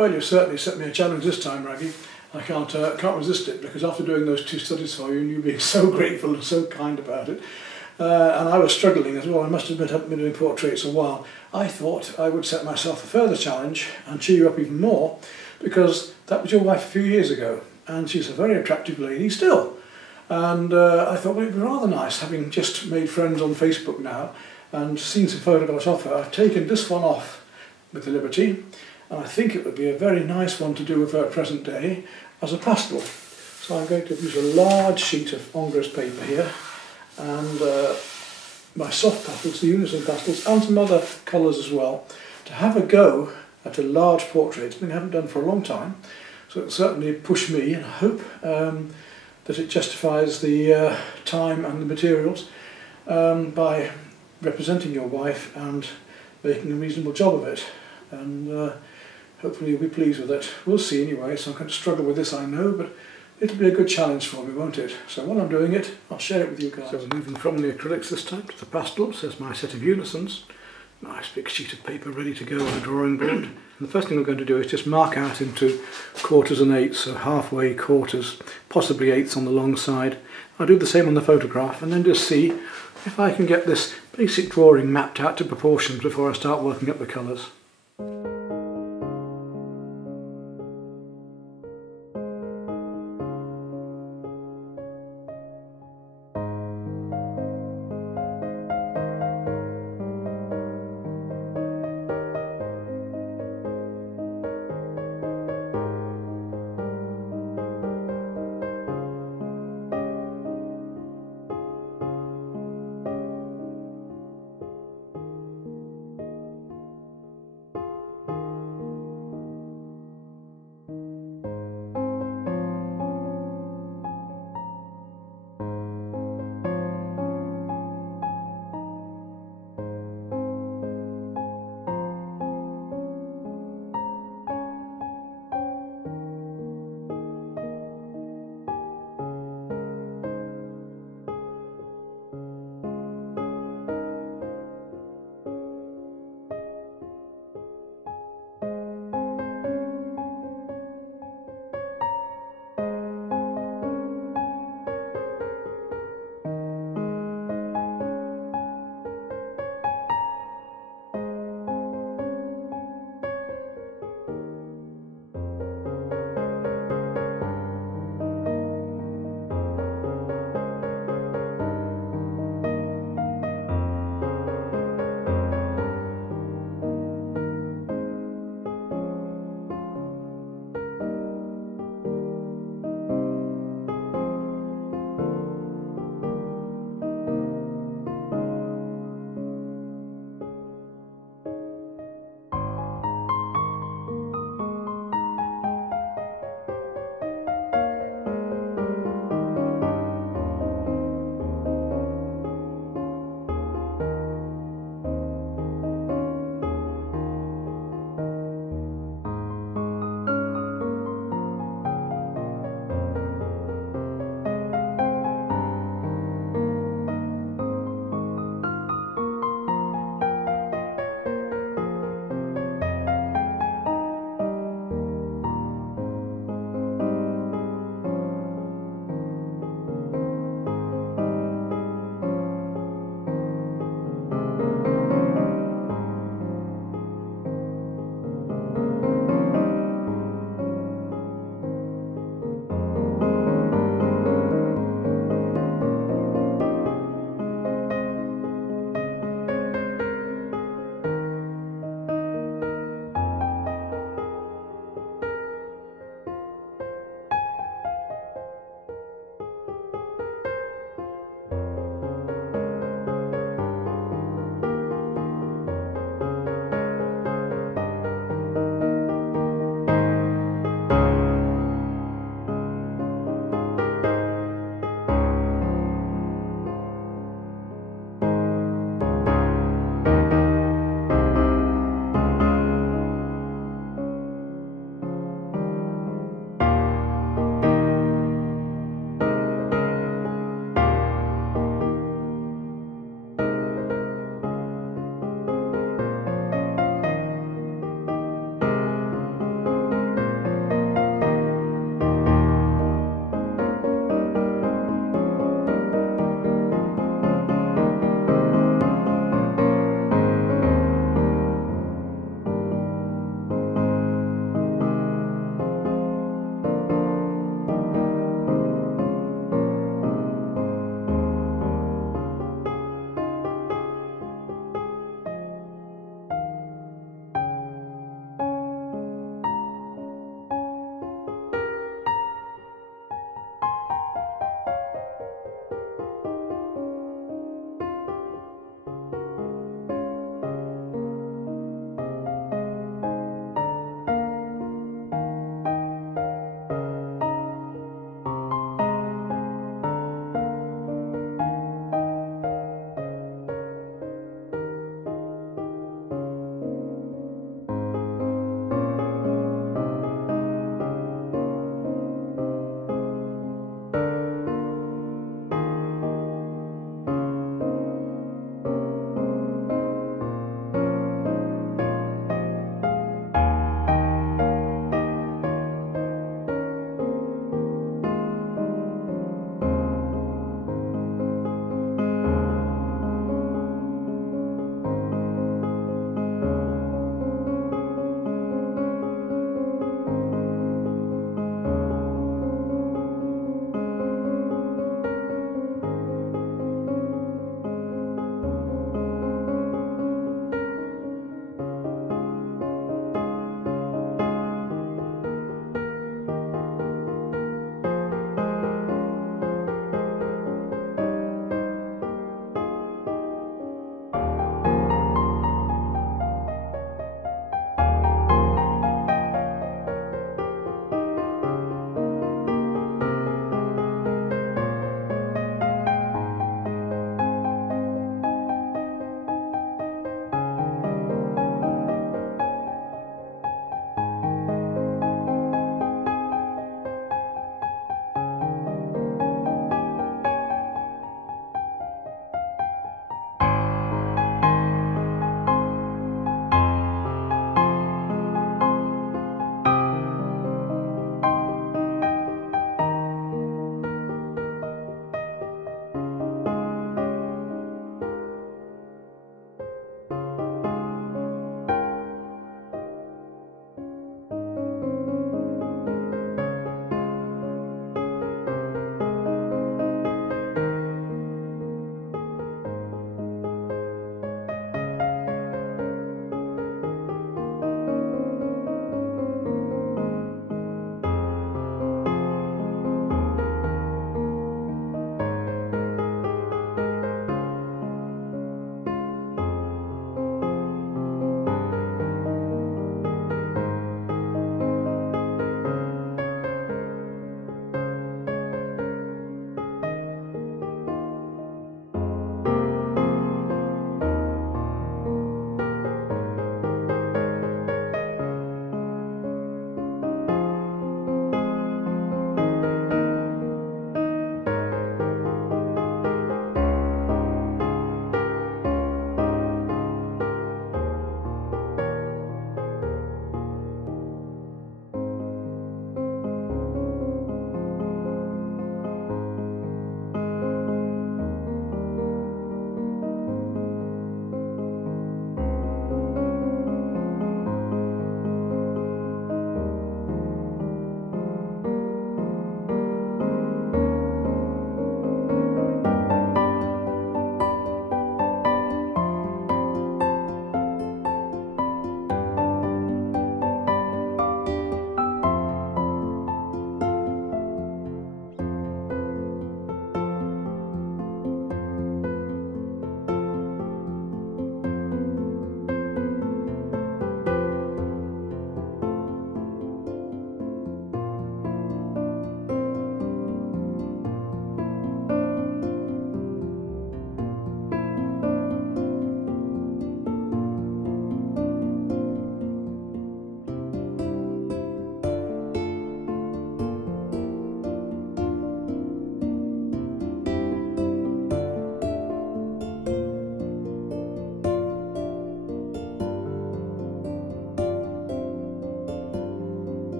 Well, you certainly set me a challenge this time, Raggy. I can't resist it, because after doing those 2 studies for you and you being so grateful and so kind about it, and I was struggling as well, I must admit I haven't been doing portraits a while, I thought I would set myself a further challenge and cheer you up even more, because that was your wife a few years ago and she's a very attractive lady still. And I thought, well, it'd be rather nice, having just made friends on Facebook now and seen some photographs of her. I've taken this one off with the Liberty, and I think it would be a very nice one to do with her present day as a pastel. So I'm going to use a large sheet of Ingres paper here, and my soft pastels, the Unison pastels, and some other colours as well, to have a go at a large portrait, something I haven't done for a long time. So it'll certainly push me, and I hope that it justifies the time and the materials by representing your wife and making a reasonable job of it. And hopefully you'll be pleased with it. We'll see anyway, so I'm going to struggle with this, I know, but it'll be a good challenge for me, won't it? So while I'm doing it, I'll share it with you guys. So moving from the acrylics this time to the pastels, there's my set of Unisons. Nice big sheet of paper ready to go on the drawing board. And the first thing we're going to do is just mark out into quarters and eighths, so halfway, quarters, possibly eighths on the long side. I'll do the same on the photograph and then just see if I can get this basic drawing mapped out to proportions before I start working up the colours.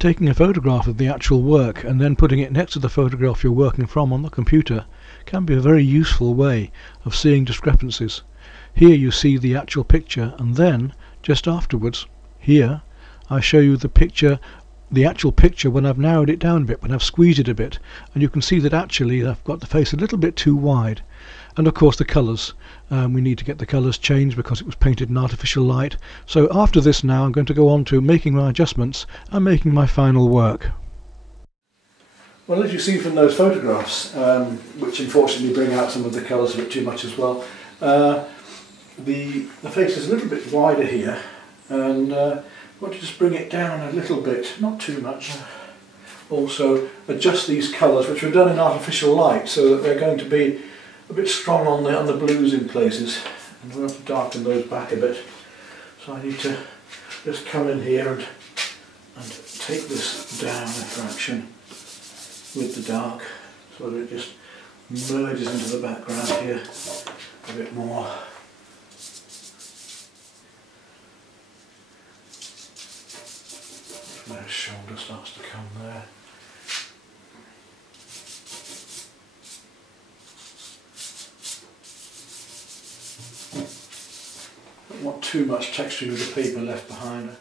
taking a photograph of the actual work and then putting it next to the photograph you're working from on the computer can be a very useful way of seeing discrepancies. Here you see the actual picture, and then just afterwards here I show you the actual picture when I've narrowed it down a bit, when I've squeezed it a bit, and you can see that actually I've got the face a little bit too wide. And of course the colours, we need to get the colours changed because it was painted in artificial light. So after this now I'm going to go on to making my adjustments and making my final work. Well, as you see from those photographs, which unfortunately bring out some of the colours a bit too much as well, the face is a little bit wider here, and I want to just bring it down a little bit, not too much. Also adjust these colours, which were done in artificial light, so that they're going to be a bit strong on the blues in places, and we'll have to darken those back a bit. So I need to just come in here and take this down a fraction with the dark, so that it just merges into the background here a bit more. Where his shoulder starts to come there. Don't want too much texturing of the paper left behind.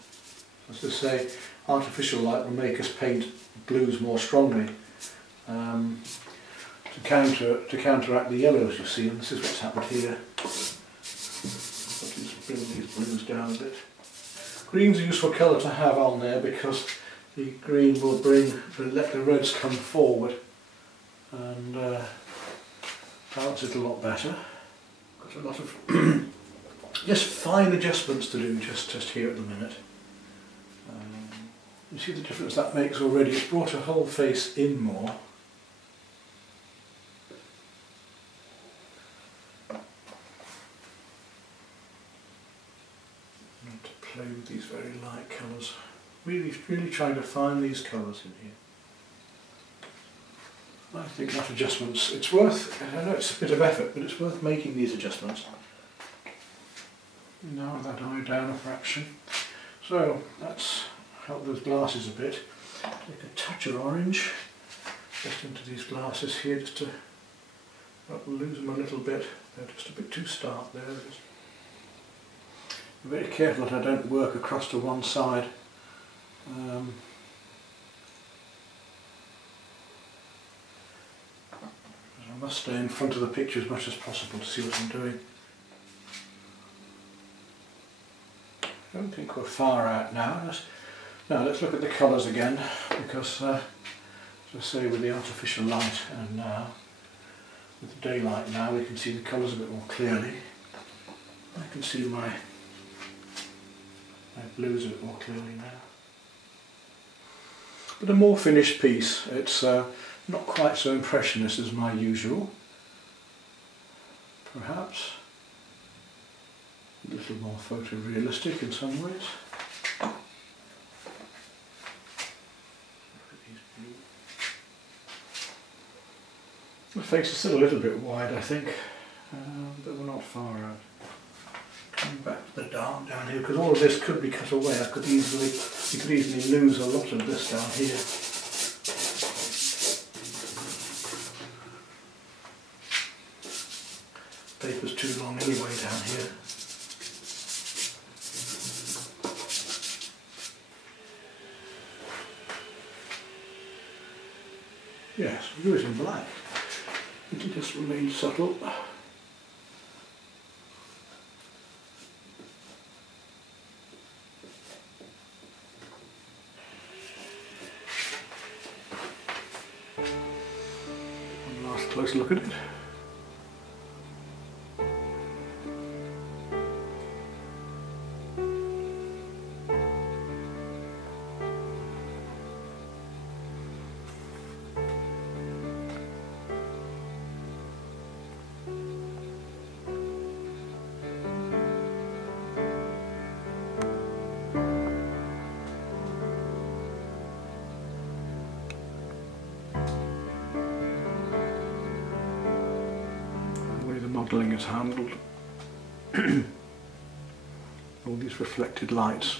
As I say, artificial light will make us paint blues more strongly to counteract the yellows you see, and this is what's happened here. Just bring these blues down a bit. Green's a useful colour to have on there because the green will let the reds come forward and balance it a lot better. Got a lot of just fine adjustments to do just here at the minute. You see the difference that makes already. It's brought her whole face in more. And to play with these very light colours. Really trying to find these colours in here. I think that adjustments, it's worth, I know it's a bit of effort, but it's worth making these adjustments. Now that eye down a fraction. So that's help those glasses a bit. Take a touch of orange just into these glasses here, just to lose them a little bit. They're just a bit too stark there. Just be very careful that I don't work across to one side. I must stay in front of the picture as much as possible to see what I'm doing. I don't think we're far out now. Now let's look at the colours again, because as I say, with the artificial light and now with the daylight now, we can see the colours a bit more clearly. I can see my blues a bit more clearly now. But a more finished piece. It's not quite so impressionist as my usual, perhaps. A little more photorealistic in some ways. The face is still a little bit wide, I think, but we're not far out. Coming back to the dark down here, because all of this could be cut away. You could easily lose a lot of this down here. Paper's too long anyway down here. Yes, we'll do it in black. It'll just remain subtle. One last close look at it. Modelling is handled. All these reflected lights.